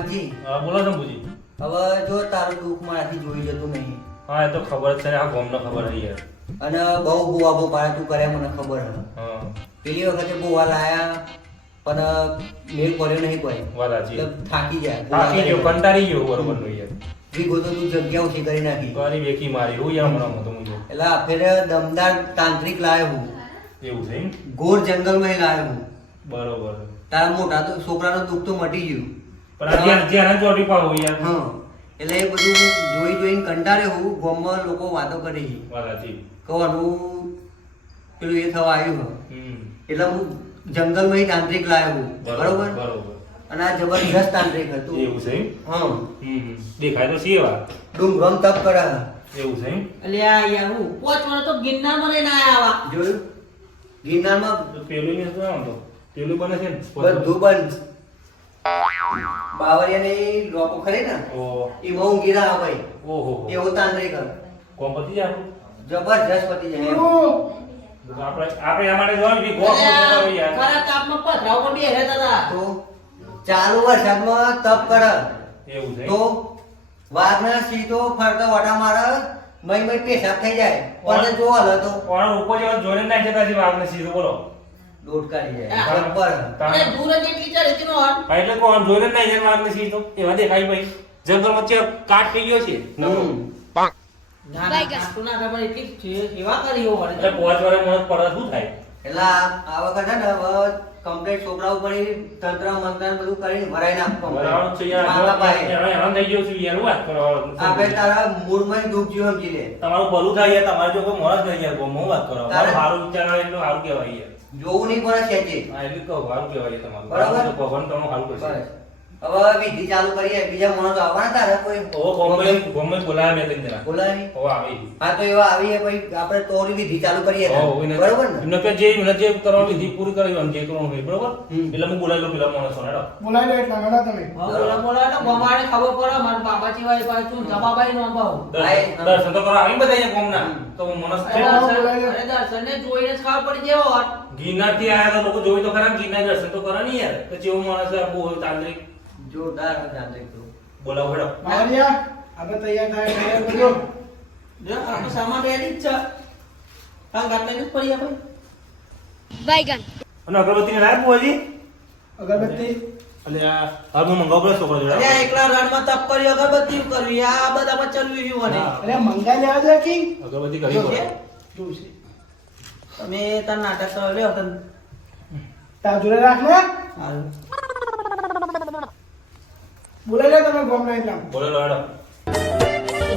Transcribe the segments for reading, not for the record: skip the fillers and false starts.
કાંજી બોલો શંભુજી. હવે જો તારું દુઃખ મારાથી જોઈ જતું નહીં હા એ તો ખબર જ છે ને, આ ગામને ખબર છે યાર. અને બહુ બુવા બહુ પાડે તું કરે મને ખબર હે. હા પેલી વખતે બુવા લાયા પણ મેળ પડ્યો નહીં કોઈ વાત સાચી. એટલે થાકી જાય થાકી ગયો, કંટાળી ગયો બરોબર નો યાર. વીગો તો તું જગ્યા ઓછી કરી નાખી કરી વેકી મારી એવું યાર મને તો મુજો. એટલે આ ફેરે દમદાર તાંત્રિક લાયો હું એવું છે એમ? ઘોર જંગલમાં લાયો હું બરોબર. તારા મોટા તો છોકરાનું દુઃખ તો મટી ગયું પણ આ જ્યાં ચોટી પાવો યાર. હા એટલે એ બધું જોઈ જોઈને કંટાળ્યો હું ગામમાં લોકો વાતો કરે છે વાત સાચી. કહવાનું પેલું એ થવા આવ્યું હે. હમ એટલે હું જંગલમાં તાંત્રિક લાયો હું બરોબર બરોબર. અને આ જબરજસ્ત તાંત્રિક હતું એવું છે એમ? હા દેખાય તો છે એવા. ડુંગરમ તપ કરે હે. એવું છે એમ? એટલે આ યાર હું પોચ વાર તો ગિરનારમાં લઈને આયા આવા જોયું ગિરનારમાં તો પેલું ને શું આમ તો પેલું બને છે ને બધું બંધ બાવરિયાની લોકો ખરી ને ઓહો એ બહુ ગીરા આવે ઓહો એવું તાંત્રિક હે. કોમ પતી જાય જબરજસ્ત પતી જાય એમ. તો આપણે આ માટે જોવાનું કે ગોળ કરો યાર. ખરા તાપમાં પથરા ઉપર બે રહેતા હતા તો ચાલુ વરસાદમાં તપ કરે એવું છે તો વાઘના સીધો ફરતો વટા મારે મય મય પેશાબ થઈ જાય પણ જો હાલ તો કોણ ઉપર જેવા જોઈને ના જતા છે વાઘને સીધું બોલો. દોઢ કાઢી જાય હા. જબ્બર. અને દૂર જ એટલી ચડી હતી નો હાલ હા, એટલે કોણ જોઈને જ ના જાય વાઘને સીધું એવા દેખાય ભાઈ. જંગલ વચ્ચે કાટ થઈ ગયો છે. હમ. ના ના કાટું ના ખબર એટલી છે સેવા કરી હો વળે એટલે પાંચ વારે મોત પડે શું થાય? એટલે આ વખતે ને હવે કમ્પ્લીટ છોકરા ઉપર તંત્ર મંત્ર બધું કરીને ભરાઈ નાખો બરાબર છે યાર. મારા પાસે. હેરાન થઈ ગયો છું યાર. હું વાત કરો આપણે તારા મૂળમાં દુઃખ જીવન સમજી લે તમારું ભલું થાય યાર. તમારે જો કોઈ મોરસ નહીં યાર. હું વાત કરો તારે- સારું વિચાર આવે એટલે સારું કહેવાય યાર. જોવું નહીં પડે છે હા એટલે કહું સારું કહેવાય છે તમારું. બરાબર. તો ભગવાન તમને સારું કરશે. બસ હવે વિધિ ચાલુ કરીએ બીજા માણસો આવવાના તારે કોઈ ઓ ગોમે બોલાયા મેં તને જરા. બોલાવી ઓ આવી. હા તો એવા આવીએ પછી આપણે તોરી વિધિ ચાલુ કરીએ ઓ એને બરોબર ને એમને કે જે કરવાનું વિધિ પૂરી કરવી હોય જે કરવાનું હોય બરોબર. હમ. એટલે હું બોલાવી લઉં પેલા માણસો હેડો. બોલાવી લે એટલા ગણા તમે બોલા બોલા એટલે ગમાડે ખબર પડે મારા બાબાજી વાય પાછું જવાબાઈ નો ભાવ દર્શન તો કરવા આવી બધા અહીંયા ગામના. તો મનસ છે. અરે દર્શન ને જોઈને જ ખબર પડી જેવો હોત. ગિરનાર થી આયા તો લોકો જોઈ તો ખરા ગિરનાર દર્શન તો કરા નહીં યાર. તો જેવો માણસ આ બહુ તાંત્રિક જોરદાર તાંત્રિક તો બોલાવો હેડો. મારિયા આપણે તૈયાર થાય તૈયાર કરજો જો આપણો સામાન રેડી જ છે આ ગાટલે જ પડી આપણે Baigan. અને અગરબત્તી ને લાય બુઆજી. અગરબત્તી અને આ હું મંગાવ પડે છોકરો જોડે. અરે આ એકલા રણમાં તપ કરી અગરબત્તી કરવી આ બધામાં ચલવી રહ્યું મને હા. અરે મંગાઈ લેવા દે કી અગરબત્તી કરી છે? બોલો. શું છે તમે તાર નાટક કરો લ્યો તને તાર જોડે રાખ ને હારું. બોલાવી લે તમે ગોમના એટલા બોલો હેડો.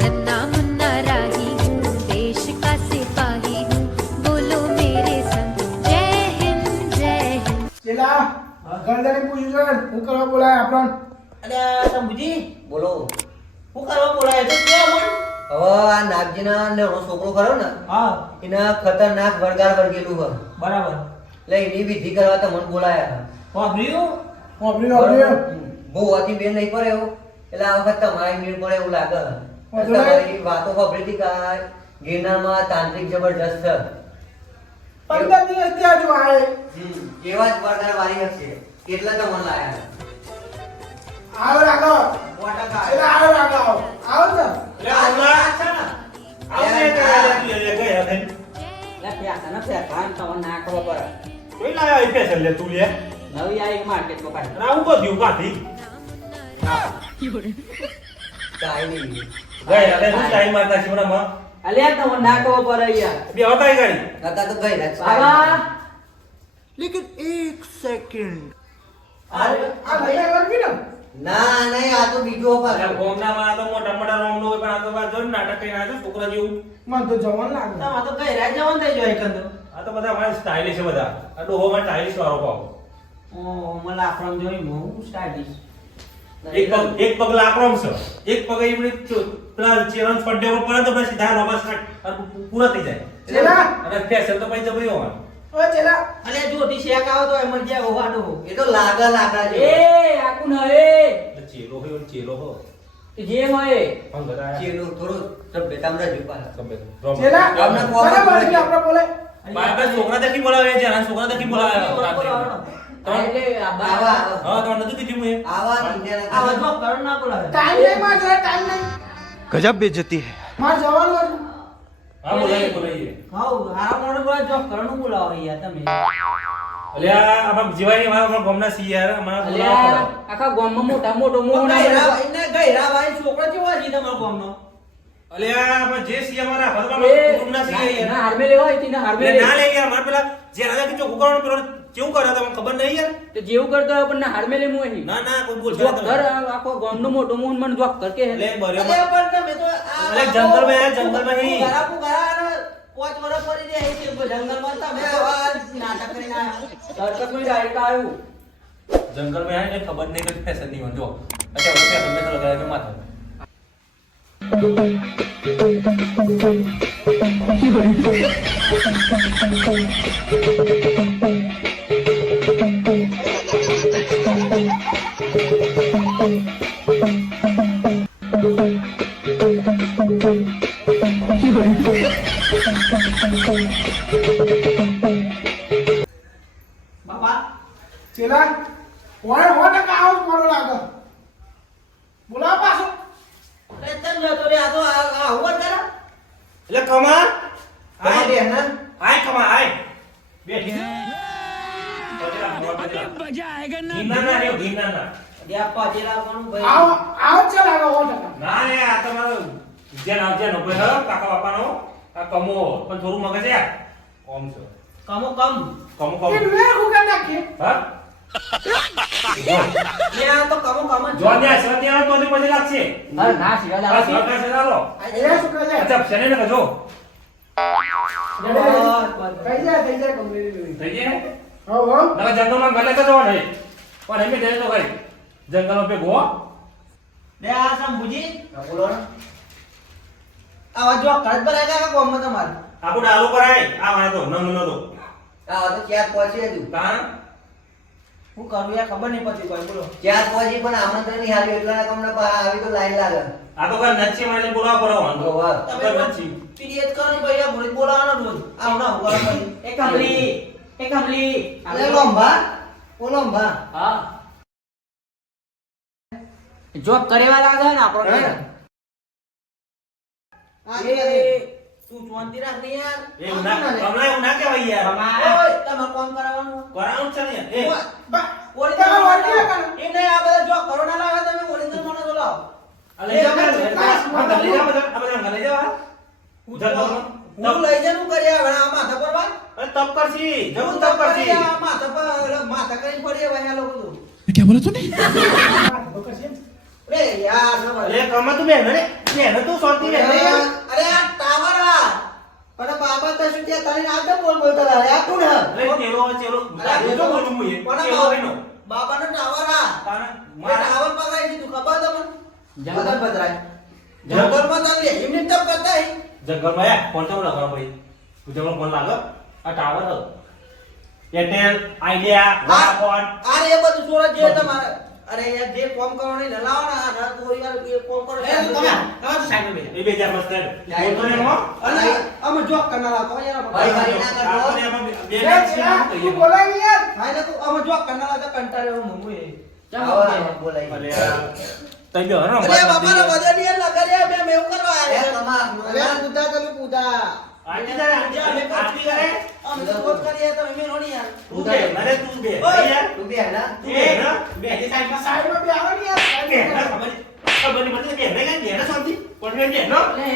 नन्ना मुन्ना राही हूँ देश का सिपाही हूँ बोलो मेरे संग जय हिंद जय हिंद. ચેલા ગરદાની પૂછ્યું છે હું કરવા બોલાય આપણો અરે શંભુજી બોલો હું કરવા બોલાય તો કેવો મન હવે આ નાગજીના નાનો છોકરો ખરો ને હા એના ખતરનાક વળગાર વળગેલું હોય બરાબર એટલે એની વિધિ કરવા તો મને બોલાયા વાપર્યું વાપરી બહુવાથી બેન નહીં પડે એવું એટલે આ વખત તમારી મેળ પડે એવું લાગે વાંધો નહીં. તમારી વાતો ખબરી હતી કે આ ગિરનારમાં તાંત્રિક જબરજસ્ત છે 15 દિવસ ત્યાં જો આય એવા જ વળગાર વારી હશે એટલે તો મને લાયા આવો રાખો ચેલા આવો રાખો આવો તો આવને તો ગયા થઈ. લે ફેંકા ના ફેંકા આમ તમને ના ખબર પડે કોઈ લાયા એ પેસલ લે તું લે. નવી આવી માર્કેટમાં કાઢી અને આવું બધું કાથી. કાંઈ નહીં ગયા તે હું ટાઈમ મારતા છે મને. અલ્યા તમને ના ખબર પડે યાર બે હતા એ ગાડી. હતા તો ગઈ રાત બાબા લેકિન એક સેકન્ડ આ ભાઈ કરવી ને ના નહીં આ તો બીજો અરે પાછો ગોમનામાં આ તો મોટા મોટા રોમડો હોય પણ આ તો વાત જો ને નાટક કરીને આવ્યો છે છોકરા જેવું. મને તો જવાનું લાગે તમારે તો કઈ રાત જવાનું થઈ જાય કંદો આ તો બધા અમારે સ્ટાઇલિશ છે બધા. આ ડોહોમાં સ્ટાઇલિશ વાળો પાવ. ઓ મને લાકડમ જોઈ હું સ્ટાઈલિશ એક પગ લાકડોમ છે. એક પગ એમની પેલા ચેરન ફડ્ડે ઉપર પડે તો પછી સીધા રોબા સ્ટાર્ટ પૂરા થઈ જાય. ચેલા અને ફેશન તો પછી જબરી હોવાનું. ઓ ચેલા અલે જોટી શેક આવો તો એમ જ્યાં હોવાનું એ તો લાગે લાકડા એ જેવું આકુ ન એ એટલે ચેલો હોય એટલે ચેલો હો. જે હોય પણ બધા ચેલો થોડો સભ્યતામાં રજૂ પાછા ગમે તે. રોમ. ચેલા આપણે કોણ બરાબર છે આપણે બોલે બાર બાર છોકરા દેખી બોલાવે છે. આના છોકરા દેખી બોલાવે. બોલો, બોલો, બોલો. એટલે આવા, આબા હા તો નતું કીધું મેં આવા ઇન્ડિયાના આ વધુ કરણ ના બોલાવે ટાઈમ નહીં માં જરા ટાઈમ નહીં गजब बेइज्जती है મારે જવાનું હતું હા બોલાઈએ હાઉ હારા મોડે બોલાવે જો કરણ બોલાવો યાર તમે અલ્યા આમાં જીવાય અમારા ગામના સી યાર અમારા બોલાવા અલ્યા પડે આખા ગામમાં મોટો મોહ ના ગયરા એને ગયરા ભાઈ છોકરો કેવા છે તમારા ગામનો અલ્યા આમાં જે સી અમારા હદમાં કુટુંબના સી યાર ના હારમે લેવા હતી ને હારમે એટલે ના લે યાર મારે પેલા જે રાજા કે ચોખ્ખું કરવાનું પેલો કેવું કરે તમને ખબર નહીં યાર તો જેવું કરતો હોય પણ ના હારમે લે મું અહીં ના ના કોઈ બોલ જો ઘર આખો ગામનો મોટો મોહ મને જો કર કે લે બરે અરે પણ તમે તો અરે જંગલમાં યાર, જંગલમાં હી. ઘરા પાંચ વર્ષ પડી જાય છે જંગલમાં તમે આવા નાટક કરીને આયા તરકતમાં ડાયરેક્ટ આવ્યું જંગલમાં યાર કઈ ખબર નહીં કઈ ફેશન નહીં હોય જો અચ્છા હવે ફેશન મેં લગાવ્યા કે માથે બાપા ચેલા ઓય હો ટકા આવું મોડો લાગે બોલાવ પાછો એટલે તમ જતો રે આ તો આ હોવા તારા એટલે કમા આ આય દે ના આય કમા આય બેઠી મજા આયેગા ના ઘીના ના દે પાજેલા કોનું ભાઈ આવ આવ ચલ લાગે હો ટકા ના રે આ તમારો જેનો કોઈ હો કાકા બાપાનો આ કમો પણ થોડું મગજ યાર કોમ છે કમો કમો એ નુએ હુકા નાખે હા લે આ તો કમો જો દે સત્યાનો તો પછી લાગશે અરે ના સિવા બસ લાવતી સરકાર છે ચાલો એ શુક્ર છે અચ્છા શને ને કજો થઈ જાય કમ્પ્લીટ થઈ જાય હો હો ના જંગલમાં ગલે તો જવા નહીં પણ એમ દે તો ભાઈ જંગલમાં પે ગો લે આ સંભુજી બોલો ને આવા જો કરત બરાય કા ગામમાં તમારે આપો ડાલો કરાય આ વાળા તો નંગ ન તો આ તો ચાર પહોંચી હતું તાણ હું કરું યાર ખબર નહીં પડતી કોઈ બોલો ચાર પહોંચી પણ આમંત્રણ નહીં હાલ્યું એટલા કમને આવી તો લાઈન લાગે આ તો કઈ નચ્ચી મારે બોલાવા બોલાવવાનું તો વાહ. તમે નચ્ચી પીડીએચ કરો ને ભાઈ આ ભોળી બોલાવાનો રોજ આવના ઉગા ભાઈ એ કમલી અરે લોંભા ઓ લોંભા હા જોબ કરેવા લાગે ને આપણો હે? તું શાંતિ રાખ ને યાર એ ઉના કમલા ઉના કેવાય યાર ઓય તમે કોમ કરાવવાનું કરાવું છે ને એ ઓરિજિનલ એ નહીં આ બધા જોબ કરો ના લાવે તમે ઓરિજિનલ માણસ બોલાવો આ લઈ જાવ આ લઈ જાવ આ બધા લઈ જાવ હું લઈ જવાનું કર્યા હવે આ માથા પર વાત અરે તપ કરશી જવું હું તપ કરશી આ માથા પર માથા કરીને પડી હવે આ લોકો તો રે યાર ન અરે કમા તું બેન રે તું શાંતિ રે અરે આ ટાવર આ પણ બાબા તો શું ત્યાં તને આ તો બોલતા રહે આ કોણ હે અરે ચેલો જો બોલું હું એ ચેલો હેનો બાબાનો ટાવર આ તાણ મેં ટાવર પકડાઈ દીધું ખબર તમને જંગલ પધરાય જંગલમાં તો એમને તપ કરતા હે જંગલમાં યાર ફોન તો લગાવ ભાઈ તું જંગલ ફોન લાગ આ ટાવર એરટેલ આઈડિયા વોડાફોન અરે એ બધું છોડ જે તમારે અરે યાર જે કોમ કરવાની ને લાવના ના થોડી વાર એ કોમ કરો એ બે ચાર મસ્ત બોલ તો ને હો અને અમે જોબ કરનાર હતો યાર ભાઈ ભાઈ ના કરતો આપણે આમાં બે એ મેચ ચેલા છે તું બોલાય ને યાર ભાઈ ને તું અમે જોબ કરનાર હતો કંટાળ્યો હું મમ્મી આવા બોલાય અરે તઈ બે હરો અરે બાપા ને બધાની યાર લગાડ્યા બે મેં એવું કરવા એ આવ્યા કમા અરે કુદા તમે કુદા આજી જાય અમે આજી કરે અમે તો રોજ કરીએ તો અમે રોણી યાર તું બે અરે તું બે યાર તું બે ના તું બે ના બે ની સાઈડમાં સાઈડમાં બે આવે ને યાર કે ના ખબર નહીં પડતી કે નહીં કે ના શાંતિ પણ કે નો અલે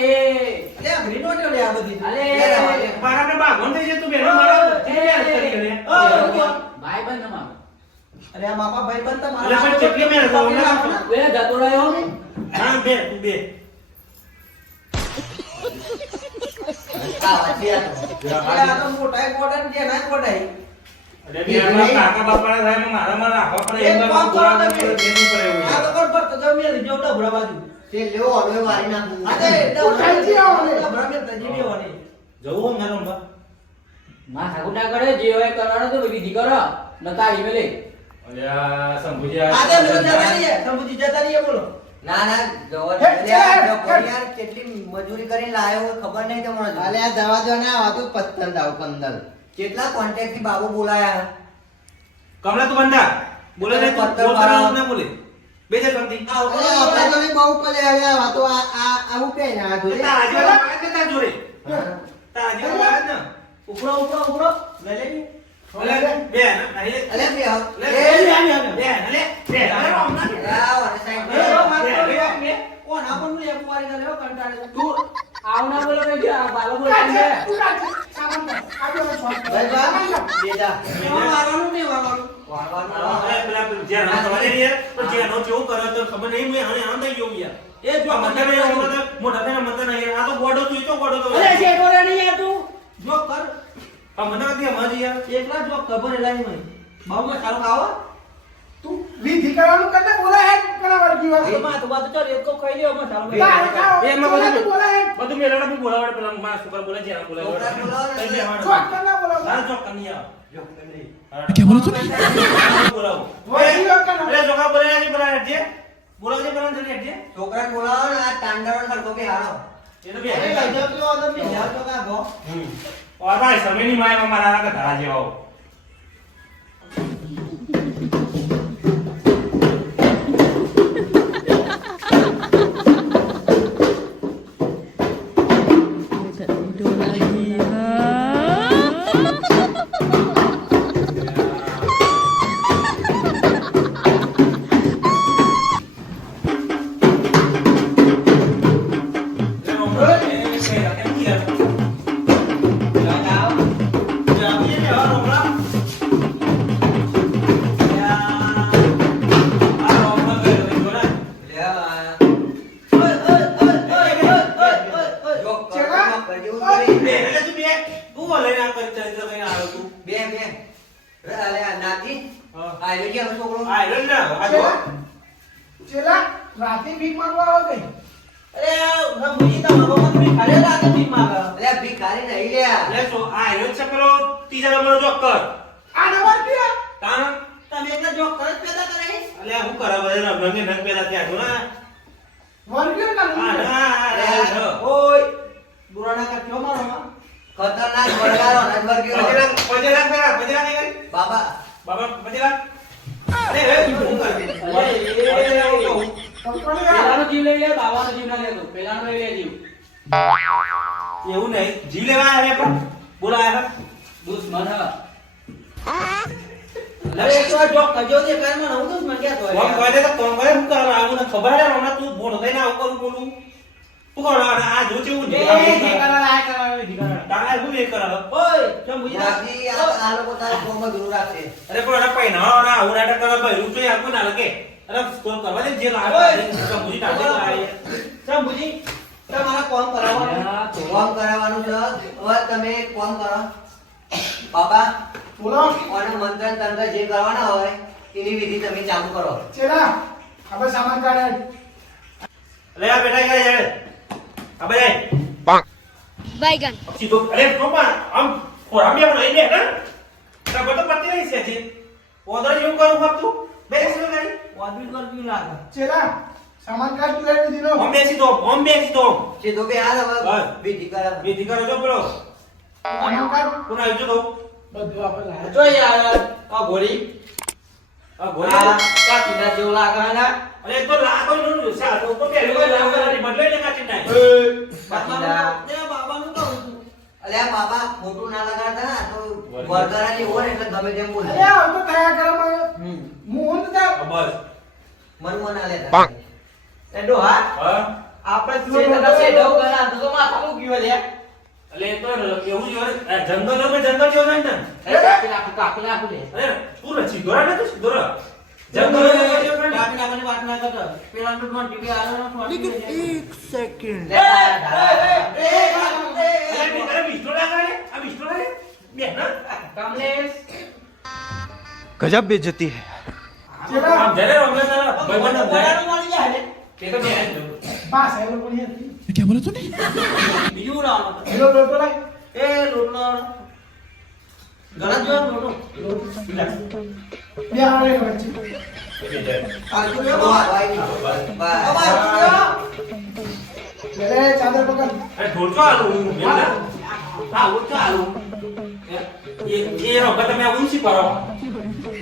લે ગ્રીન વોટર લે આ બધી અલે મારા ને બાગોન થઈ જાય તું બે મારા તું બે કરી કરે ભાઈ બંધ માં અરે આ બાપા ભાઈ બંધ અલે પણ કેટલી મેર તો ના બે જતો રહ્યો હા બે તું બે આ વાંચી આ તો મોટા કોડન જે ના કોડાઈ અરે બે કાકા બાપા થાય મારા મારા આખો પણ એક એમ કામ કરો બોલા તમે. દેવું પડે આ તો કોણ પર તો મેં જો ડબડા બાજુ તે લેવો હવે મારી નાખું અરે ખાઈ ગયા હવે. ડબડા મેં તજી હોને જવું ને રંબા માં ઠાકુર કરે જે હોય કરવાનો તો વિધિ કરો નતા ઈમેલે અલ્યા સંભુજી આજે મેં જતા રહીએ સંબુજી જતા રહીએ બોલો ના ના જવા હે, દે ચાલ, જો હે. કોઈ યાર કેટલી મજૂરી કરીને લાયો હોય ખબર નહીં તમને અલે આ દવા જો ને આ હતું 15 દાવ 15 કેટલા કોન્ટેક્ટ થી બાબુ બોલાયા કમલા તું બંધા બોલે ને પત્તર બોલતા મારા. ના બોલે બે જે કરતી અરે આપણે તો નહીં બહુ પડે અરે આ તો આવું કે ને આ જોડે તારા જેવા વાત છે તારા જોડે તારા જેવા વાત ને ઉપરો ઉપરો ઉપરો લે લે ઓલે બે ના અહીં અલે બે હવ. લે એ બે લે. લે બે અરે રોમ ના આવો ને સાહેબ. એ રો માર તો કોણ આપણ નું એક વારી કરે કંટાળે તું આવના બોલો કે જે આ બાલો બોલે છે તું રાજી સામાન કર આજો શોટ ભાઈ બા બેજા. એમાં મારવાનું નહીં વાગવાનું વાળવાનું. અરે પેલા જ્યાં ના સવારે યાર પણ જ્યાં નો કેવું કરે તો ખબર નહીં મેં આને આમ થઈ ગયો યાર એ જો મને નહીં મોટા થઈને મત નહીં આ તો ગોડો તું તો ગોડો તો અરે છે ટોરે નહીં યાર તું જો કર આ મને નથી માજી યાર એકલા જો ખબર એલાઈ નહીં બાબુ ચાલો ખાવા તું વિધિ કરવાનું કરને બોલા હે કના વર્ગી વાત તો માં તો વાત તો એક કો ખાઈ લ્યો માં ચાલો તારે ખાઓ એ એમાં બોલા બધું તું બોલા હે બધું મેળાના બી બોલાવડે પેલા માં છોકરા બોલે છે આ બોલાવડે છોકરા બોલાવડે. કઈ બેવાનું શોટ કરના બોલા ના જો કન્યા જો કંદરી. क्या बोला तूने बोलाओ વર્ગી વાત કરના અરે છોકરા બોલે છે પેલા હેડજે બોલાવ છે પેલા જલ્દી હેડજે છોકરાને બોલાવો ને આ તાંડવનો સરખો બી હારો. એ તો બે અરે ગજબ જો આદમ બી જાવ તો કા ગો और भाई समयની માયમાં મારા કે ધરા જેવા લે આ. જો ચેલા. કરજો કરી. બે એટલે તું બે તું બોલે ના કરી ચરિત્ર કઈ આવ્યો તું બે બે. અલે આ નાતી. હા. આ લે કે છોકરો. આ રે ના આ જો ચેલા રાતે ભીખ માંગવા આવો કઈ અરે રમજી તો બાબા મને ખાલે રાતે બી માગા અલે આ ભિખારી નહીં લે આ. લે સો આ રે છે પેલો ત્રીજા નંબરનો જોકર આ નંબર ક્યાં તાન તમે એટલે જો કરત પેદા કરે અલે હું કરા બધા રંગે નંગ પેલા ત્યાં જો ના વર્ગી આ કરના ના ઓય બુરાના કા ક્યો મારો ખતરનાક વળગારો નંબર ગયો. પજેલા પેલા પજેલા નહીં કરી બાબા બાબા પજેલા અરે હે હું કર પેલાનો જીવ લઈ લે બાવાનો જીવ ના લેતો પેલાનો લઈ લે જીવ એવું નહીં જીવ લેવા આવ્યા પણ બોલાયા દુશ્મન અરે તો જો કજો દે કર્મ ન હું દુશ્મન કે તો કોમ કરે તો કોમ કરે હું કરવા આવું ને ખબર હે હમણાં તું બોલ થઈને આવું કરું બોલું તું કોણ આ જો છે હું તારે હું એ કરાવ ઓય કેમ બુજી નાતી આ લોકો તારા કોમમાં દૂર રાખશે. અરે પણ એના પૈના ઓરા આવું નાટક કરવા ભાઈ રૂચો આપું ના લગે અરે કોમ કરવા દે જે લાગે સમજી તાડે લાગે કેમ બુજી તમારા કોમ કરાવવાનું કોમ કરાવવાનું છે. હવે તમે કોમ કરો. બાબા બોલો અને મંત્ર તંત્ર જે કરવાના હોય એની વિધિ તમે ચાલુ કરો. ચેલા હવે સામાન કાઢે લે આ બેટા ગયા યાર અબે बैगन સીધો અરે કોપા આમ કોરામિયા પણ લઈ લે ને તો બધો પતી રહી છે જે ઓદર જેવું કરું ફક્ત તું બેસી લો ગાડી ઓર્બિટ પર ક્યું લાગે ચેલા સામાન કાઢ તું એ દીનો ઓમ બેસી દો સીધો બે હાલ હવે હા. વિધિ કરો. બે દીકરો જો પેલો સામાન કાઢ કોણ આવી જો તો બધું આપણે લાવે જો યાર આ ઘોડી આ આ ગોળા કાકીના જેવું લાગે ના અરે તો લાગો નું સા તો પેલો લાગો ગાડી બદલે ને કાચી નાખ બાબાનું કહું છું અલ્યા બાબા ખોટું ના લગાડતા આ તો વરઘરાની હોય ને એટલે ગમે તેમ બોલે. અરે આ તો થયા કરે હું તો બસ મનમાં ના લેતા. એ ડોહા હા આપણે સેડો ગણા તો માથા મૂક્યો લે એટલે તો એવું જો જંગલ મે જંગલ જો થાય ને કાપી નાખું લે અરે તું રચી દોરા ને તો દોરા જંગલ મે જો થાય કાપી નાખવાની વાત ના કરતો પેલા તો ફોન ટીવી આવ્યો ને ફોન સેકન્ડ અરે બિસ્ટો લાગે આ બિસ્ટો લાગે બે ના કમલેશ गजब बेइज्जती है ચેલા આમ જરે રમે તારા ભાઈ બંધ બોલાનું મળી જાય ને તે તો બે પાસ એ લોકો ની હતી બીજું લાવવાનું એનો લોટો લાય એ લોટલો ગળા જો લોટો બે આવે વચ્ચે કાલકુ લે વાહ, બાબા વાહ, બાબા વાહ. લે ચાદર પકડ અરે ઢોલતો આલું મેલા હા ઉઠતો આલું એ રમે તમે આવું શી કરો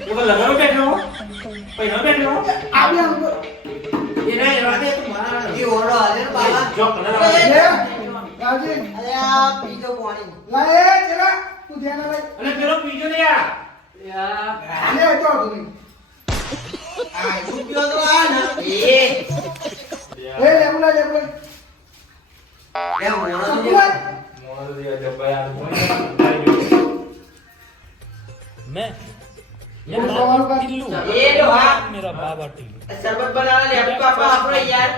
તો લગાવ બેઠો પૈસા બેઠો આવી આમ બોલ. એને એવા દે તું મારા ઈ ઓરડો હાલે ને બાબા જો કલર લે, રાજી, અરે આ પીજો પાણી લા એ ચલા, તું ધ્યાન રાખ. અને પેલો પીજો ને યાર આને હટો તું. આ રૂપિયો તો આ ને એ લેબુલા. એ મોણો તો સકુલા. મોણો દે જબ્બા યાર मैं બોલ સવાલ કર. એ લો હા मेरा बाबा टिल्लू શરબત બનાવવા લે આપકો આપણો યાર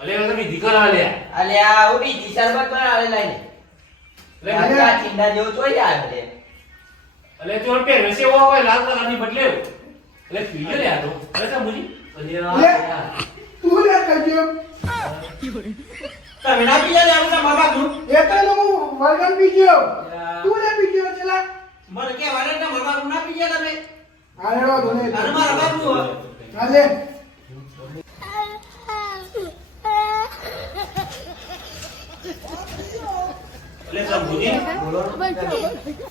અલે તમે દીકરા લે અલે આ ઉડી દી શરબત બનાવે લઈને લે આ ચીંડા જેવો જોઈ આવે લે અલે તું પહેરે છે એવો હોય લાલ કલરની બદલે અલે પીજો લે આ તો અલે તો મુજી લે, તું લે કરજો. તમે ના પીયા લે આપણા બાબા તું એ તો હું વર્ગન પીજો. તું લે પીજો ચલા. મને કે વાલે ને મારા બાપ ના પીયા તમે આને રો ધોને. અને મારા બાપ નું હાલે. અલે સમુજી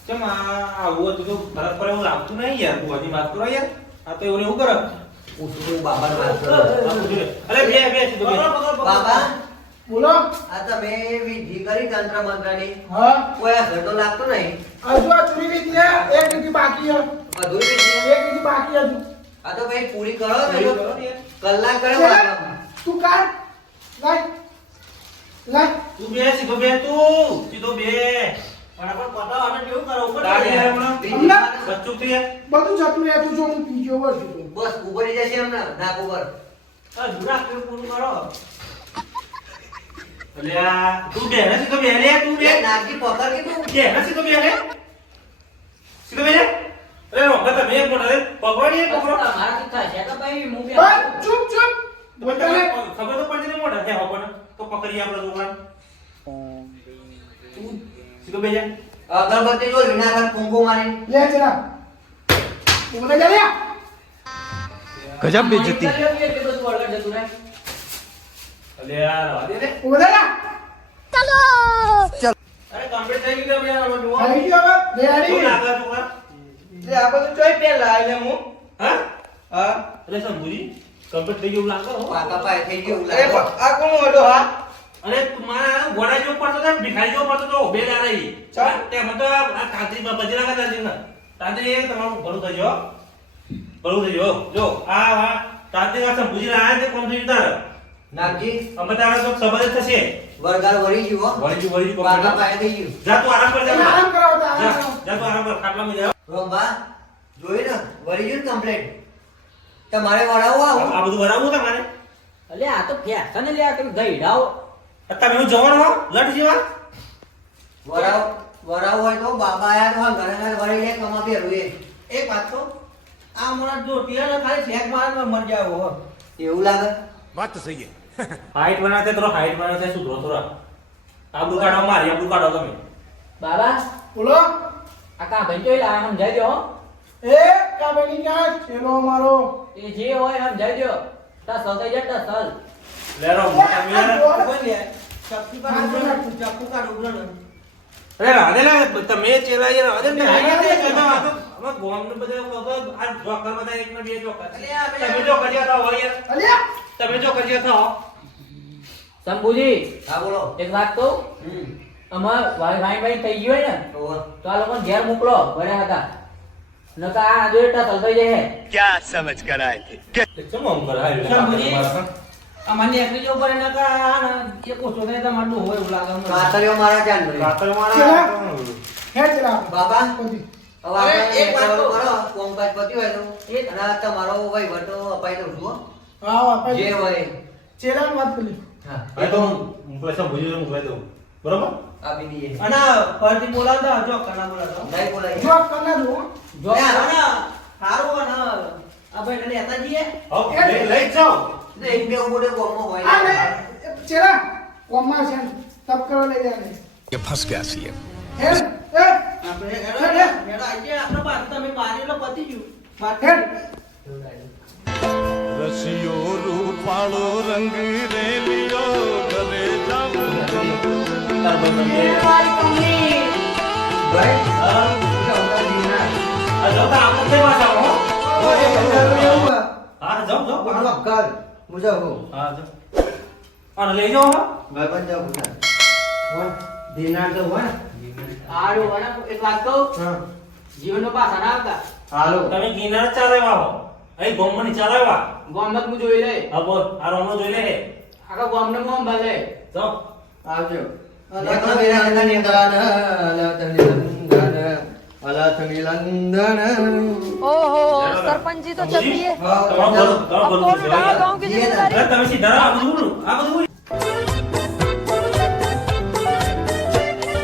ચમ આવું તો ફરક પડે એવું લાગતું નહીં યાર બુવાની વાત કરો યાર આ તો એવું કરે ઉઠું બાબાને વાત કરો અલે બે સીધો બે બાબા બોલો. આ તમે વિધિ કરી તંત્ર મંત્રની હા, કોઈ અસર તો લાગતો નહીં હજુ આ ચૂરી વિધિ છે, એક વિધિ બાકી છે. બધું વિધિ એક વિધિ બાકી હજુ. આ તો ભાઈ પૂરી કરો ને જો કલાક કરે ચલા, બાબા. તું કાઢ. લાય. તું બે સીધો બે તું સીધો બે ફટાફટ પતાવો અને કેવું કરો ઉપર તારી યાર હમણાં વિધિ બચ્ચું થી બધું જતું રહે તું જો હું પીજો વર્ષ છું. બસ ઉભરી જશે હમણાં નાક ઉપર જુરા કેવું પૂરું કરો અલે આ તું બે ને સીધો બે લે તું બે એ નાકથી પકડ કે તું બે ને સીધો બે લે સીધો બે લે અરે રોકા તમે એક મોટા લે પકડીએ પકડો મારાથી થાય છે તો ભાઈ હું બે બસ, ચૂપ. બોલતા રે. ખબર તો પડતી ને મોટા હે હોપણ તો પકડીએ આપણે દુકાન તું સીધો બે જા અગરબત્તી જો વિનાકાળ કુંકુ મારી લે ચલા. બોલે જા લે. गजब बेइज्जती है અલે યાર વાદે રે બોલે જા. અરે કમ્પ્લીટ થઈ ગયું કે આપણે જોવા થઈ ગયો હવે. તું રેડી. લાગા તું કા લે આ બધું જોઈ પેલા એટલે હું હા હા અલે સમુજી કમ્પ્લીટ થઈ ગયું લાગે હો પાકા પાય થઈ ગયું અરે લાગે. આ કોણ હતો હા અરે તમારા ગોડા જો પડતો તો ભિખારી જો પડતો તો બે લા રહી ચાલ. તે મતો આ કાંતરી બજી નાખા તાંતરી ના તાંતરી એ તમારું ભલું થજો ભલું થજો જો આ તાંતરી આ સમુજી આ તે કોમ થઈ તાર નાગજી અમે તારા તો સબજ થશે વરગાર વળી ગયો હો. વળી પાકા પાય થઈ ગયું જા તું આરામ કર તમે જા આરામ કરો તા, જા આરામ. જા તું આરામ કર ખાટલામાં જા રોંબા જોઈ ને વળી ગયું કમ્પ્લેટ તમારે વળાવો આવું આ બધું બરાબર તમારે અલે આ તો ફેશન લે આ તમે ગઈડાઓ તમે હું જવાનું હો લટ જેવા વરાવ હોય તો બાબા આયા તો ઘરે ઘરે વળી લે કમા પહેરું એ એક વાત તો આ મોરા જો ટીયા ખાલી ફ્લેગ મારવા મર જાવ હો એવું લાગે હાઈટ બનાતે તો હાઈટ બનાતે સુધરો થોડા આબુ કાઢો મારી આબુ કાઢો તમે બાબા બોલો. આ કા ભાઈ જોઈ લા સમજાઈ દો એ કાબેની ક્યાં ચેલો મારો. એ જે હોય સમજાઈ દો તા સગાઈ જતા સલ લેરો મોટા મિયા કોઈ લે ચપ્પુ કાઢ ઉગરો અરે રાધે ના તમે ચેલા યાર રાધે ને આયા તે કદા અમે ગોમ ને બધા આ જોકર બધા એક ને બે જોકર તમે જો કર્યા હતા હોય યાર અલ્યા. તમે જો કર્યા હતા શંભુજી હા બોલો એક વાત તો હમ અમાર વાઈ થઈ ગયું હોય ને તો તો આ લોકોને ઘેર મોકલો ભર્યા હતા નકા આ જો એટલા સલભાઈ જાય હે क्या समझ कर आए थे ચમ આમ કરાય શંભુજી આ મને એકલી જો પડે નકા એક ઓછો થાય તો મારું હોય એવું લાગે મને. કાતરીઓ મારા ચાલ ભાઈ કાતર ચલા. મારા હે ચલા. બાબા બધી. હવે અરે, આપણે એક વાત તો- કરો કોમકાજ પતી હોય તો એક- અને આ તમારો વહીવટ તો અપાઈ દઉં છું હો. હા, વાપસ. જે હોય ચેલાની વાત કરી. હા એ તો પૈસા ભૂજી મોકલાઈ દઉં બરોબર આપી દઈએ અને ફરતી બોલાવતા જો કના બોલાવતા નહીં બોલાય જો કરના જો. જો અને હારું અને આ ભાઈ ને લેતા જઈએ હવે લઈ જાઓ એક બે ઉભો કોમો હોય આ ને ચેલા કોમમાં છે તપ કરો લઈ જાય. ये फंस गया सीएम હે એ આપણે હેડો આઈએ આપણે પાસે તમે પાણી એટલે પતી ગયું હે રસિયો રૂપાળો રંગ રેલિયો ઘરે જાવું ભાઈ આ જોતા આપણે કેવા જાવ હો બધું કર હું જાઉં હા જો અને લઈ જાઓ હા ભાઈબંધ જાઉં હું હોય દિનાર તો હોય આડો વણા એક વાત કહું હા જીવનનો પાછા ના આવતા હાલો તમે ગિરનાર ચાલાવ્યા હો અહીં ગોમમાં ની ચાલાવ્યા ગોમત હું જોઈ લે હા બોલ આ રોમનો જોઈ લે હે આખા ગોમને મોમ ભલે જો આવજો લેખો મેરા ओहो सरपंच जी तो चलिए તમારો अब कौन उठाओ गाँव की जिम्मेदारी અરે તમે સીધા આ બધું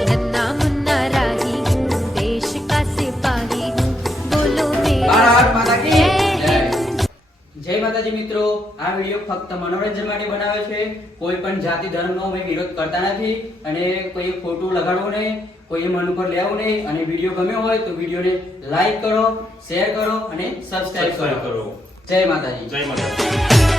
नन्ना मुन्ना राही हूँ देश का सिपाही हूँ बोलो मेरे જય માતાજી મિત્રો આ વિડિયો ફક્ત મનોરંજન માટે બનાવ્યો છે કોઈ પણ જાતિ ધર્મનો અમે વિરોધ કરતા નથી અને કોઈ ખોટું લગાડવું નહીં કોઈ મન ઉપર લેવું નહીં અને વિડિયો ગમ્યો હોય તો વિડિયોને લાઈક કરો શેર કરો અને સબસ્ક્રાઇબ કરો કરો જય માતાજી જય માતા